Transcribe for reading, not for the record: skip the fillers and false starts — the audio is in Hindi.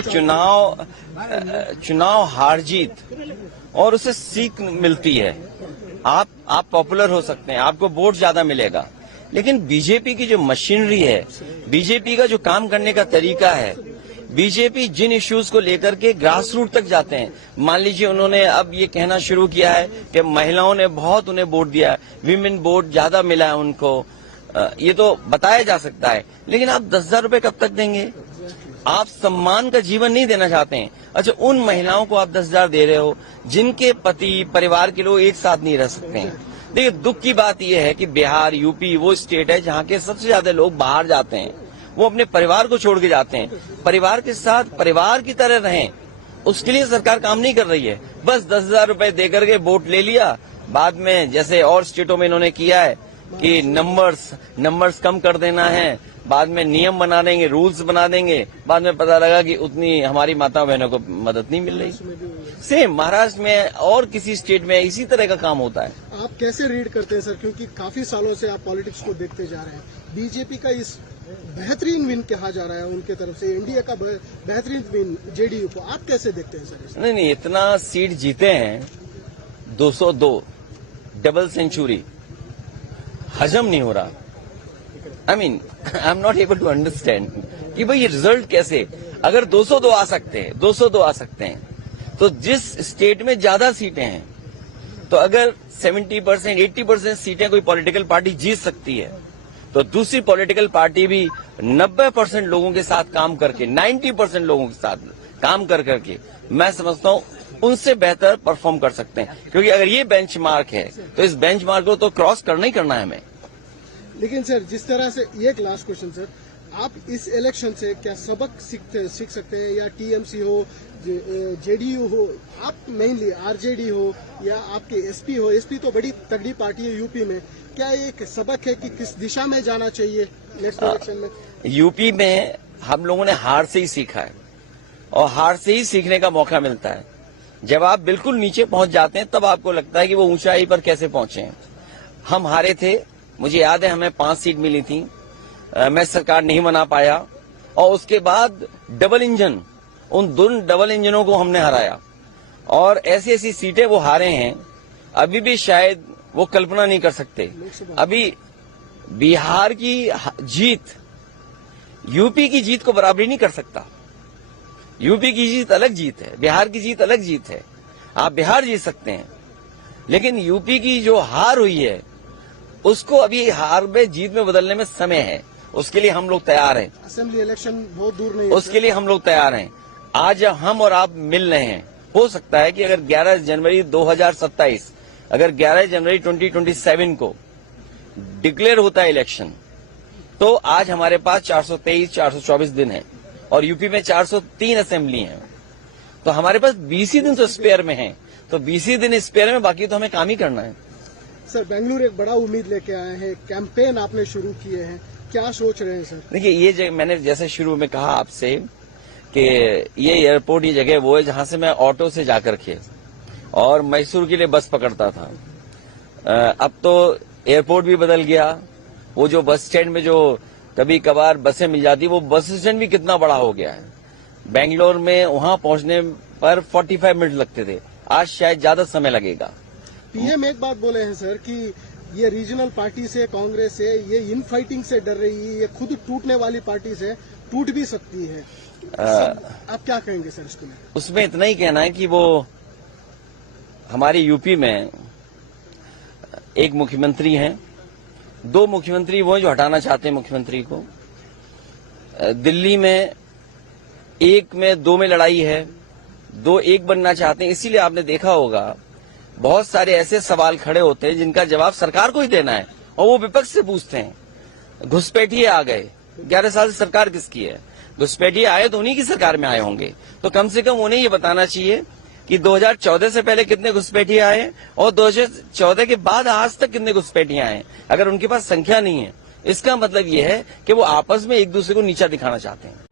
देखिए, चुनाव हार जीत और उससे सीख मिलती है। आप पॉपुलर हो सकते हैं, आपको वोट ज्यादा मिलेगा, लेकिन बीजेपी की जो मशीनरी है, बीजेपी का जो काम करने का तरीका है, बीजेपी जिन इश्यूज को लेकर के ग्रास रूट तक जाते हैं, मान लीजिए उन्होंने अब ये कहना शुरू किया है कि महिलाओं ने बहुत उन्हें वोट दिया है, विमेन वोट ज्यादा मिला है उनको, ये तो बताया जा सकता है, लेकिन आप 10,000 रुपए कब तक देंगे? आप सम्मान का जीवन नहीं देना चाहते हैं। अच्छा, उन महिलाओं को आप 10,000 दे रहे हो जिनके पति, परिवार के लोग एक साथ नहीं रह सकते हैं। देखिए, दुख की बात यह है कि बिहार, यूपी वो स्टेट है जहां के सबसे ज्यादा लोग बाहर जाते हैं, वो अपने परिवार को छोड़ के जाते हैं। परिवार के साथ परिवार की तरह रहें, उसके लिए सरकार काम नहीं कर रही है। बस 10,000 रुपए देकर के वोट ले लिया, बाद में जैसे और स्टेटों में इन्होंने किया है कि नंबर्स कम कर देना है, बाद में नियम बना देंगे, रूल्स बना देंगे, बाद में पता लगा कि उतनी हमारी माता बहनों को मदद नहीं मिल रही। सेम महाराष्ट्र में और किसी स्टेट में इसी तरह का काम होता है। आप कैसे रीड करते हैं सर, क्योंकि काफी सालों से आप पॉलिटिक्स को देखते जा रहे हैं, बीजेपी का इस बेहतरीन विन कहा जा रहा है उनके तरफ से, इंडिया का बेहतरीन विन जेडीयू को, आप कैसे देखते हैं सर? नहीं, इतना सीट जीते हैं, 202 डबल सेंचुरी, हजम नहीं हो रहा। I am not able to understand कि भाई ये रिजल्ट कैसे, अगर 202 आ सकते हैं, तो जिस स्टेट में ज्यादा सीटें हैं, तो अगर 70%, 80% सीटें कोई पॉलिटिकल पार्टी जीत सकती है, तो दूसरी पॉलिटिकल पार्टी भी 90% लोगों के साथ काम करके, 90% लोगों के साथ काम करके, मैं समझता हूं उनसे बेहतर परफॉर्म कर सकते हैं। क्योंकि अगर ये बेंचमार्क है, तो इस बेंचमार्क को तो क्रॉस करना ही करना है हमें। लेकिन सर, जिस तरह से, एक लास्ट क्वेश्चन सर, आप इस इलेक्शन से क्या सबक सीख सकते हैं, या टीएमसी हो, जेडीयू हो, आप मेनली आरजेडी हो, या आपके एसपी तो बड़ी तगड़ी पार्टी है यूपी में, क्या एक सबक है कि किस दिशा में जाना चाहिए नेक्स्ट इलेक्शन में? यूपी में हम लोगों ने हार से ही सीखा है, और हार से ही सीखने का मौका मिलता है। जब आप बिल्कुल नीचे पहुंच जाते हैं, तब आपको लगता है कि वो ऊंचाई पर कैसे पहुंचे हैं। हम हारे थे, मुझे याद है, हमें 5 सीट मिली थी, मैं सरकार नहीं बना पाया, और उसके बाद डबल इंजन, उन दोनों डबल इंजनों को हमने हराया, और ऐसी ऐसी सीटें वो हारे हैं, अभी भी शायद वो कल्पना नहीं कर सकते। अभी बिहार की जीत यूपी की जीत को बराबरी नहीं कर सकता। यूपी की जीत अलग जीत है, बिहार की जीत अलग जीत है। आप बिहार जीत सकते हैं, लेकिन यूपी की जो हार हुई है, उसको अभी हार में जीत में बदलने में समय है। उसके लिए हम लोग तैयार हैं। असेंबली इलेक्शन बहुत दूर नहीं है, उसके लिए हम लोग तैयार हैं। आज हम और आप मिल रहे हैं, हो सकता है कि अगर 11 जनवरी 2027, अगर 11 जनवरी 2027 को डिक्लेयर होता है इलेक्शन, तो आज हमारे पास 423, 424 दिन है, और यूपी में 403 असेंबली हैं, तो हमारे पास 20 ही दिन तो स्पेयर में है। तो 20 ही दिन स्पेयर में, बाकी तो हमें काम ही करना है। सर, बेंगलुरु एक बड़ा उम्मीद लेके आए हैं, कैंपेन आपने शुरू किए हैं, क्या सोच रहे हैं सर? देखिए, ये मैंने जैसे शुरू में कहा आपसे कि ये एयरपोर्ट, ये जगह वो है जहां से मैं ऑटो से जाकर के और मैसूर के लिए बस पकड़ता था। अब तो एयरपोर्ट भी बदल गया, वो जो बस स्टैंड में जो कभी कभार बसें मिल जाती, वो बस स्टैंड भी कितना बड़ा हो गया है। बेंगलोर में वहां पहुंचने पर 45 मिनट लगते थे, आज शायद ज्यादा समय लगेगा। पीएम एक बात बोले हैं सर कि ये रीजनल पार्टी से, कांग्रेस से, ये इन फाइटिंग से डर रही है, ये खुद टूटने वाली पार्टी से टूट भी सकती है। आप क्या कहेंगे सर इसको? उसमें इतना ही कहना है कि वो हमारी यूपी में एक मुख्यमंत्री हैं, 2 मुख्यमंत्री वो हैं जो हटाना चाहते हैं मुख्यमंत्री को। दिल्ली में 1 में 2 में लड़ाई है, 2 1 बनना चाहते हैं। इसीलिए आपने देखा होगा बहुत सारे ऐसे सवाल खड़े होते हैं जिनका जवाब सरकार को ही देना है, और वो विपक्ष से पूछते हैं। घुसपैठिए आ गए, 11 साल से सरकार किसकी है? घुसपैठिए आए तो उन्हीं की सरकार में आए होंगे, तो कम से कम उन्हें ये बताना चाहिए कि 2014 से पहले कितने घुसपैठिए आए, और 2014 के बाद आज तक कितने घुसपैठिए आए। अगर उनके पास संख्या नहीं है, इसका मतलब ये है कि वो आपस में एक दूसरे को नीचा दिखाना चाहते हैं।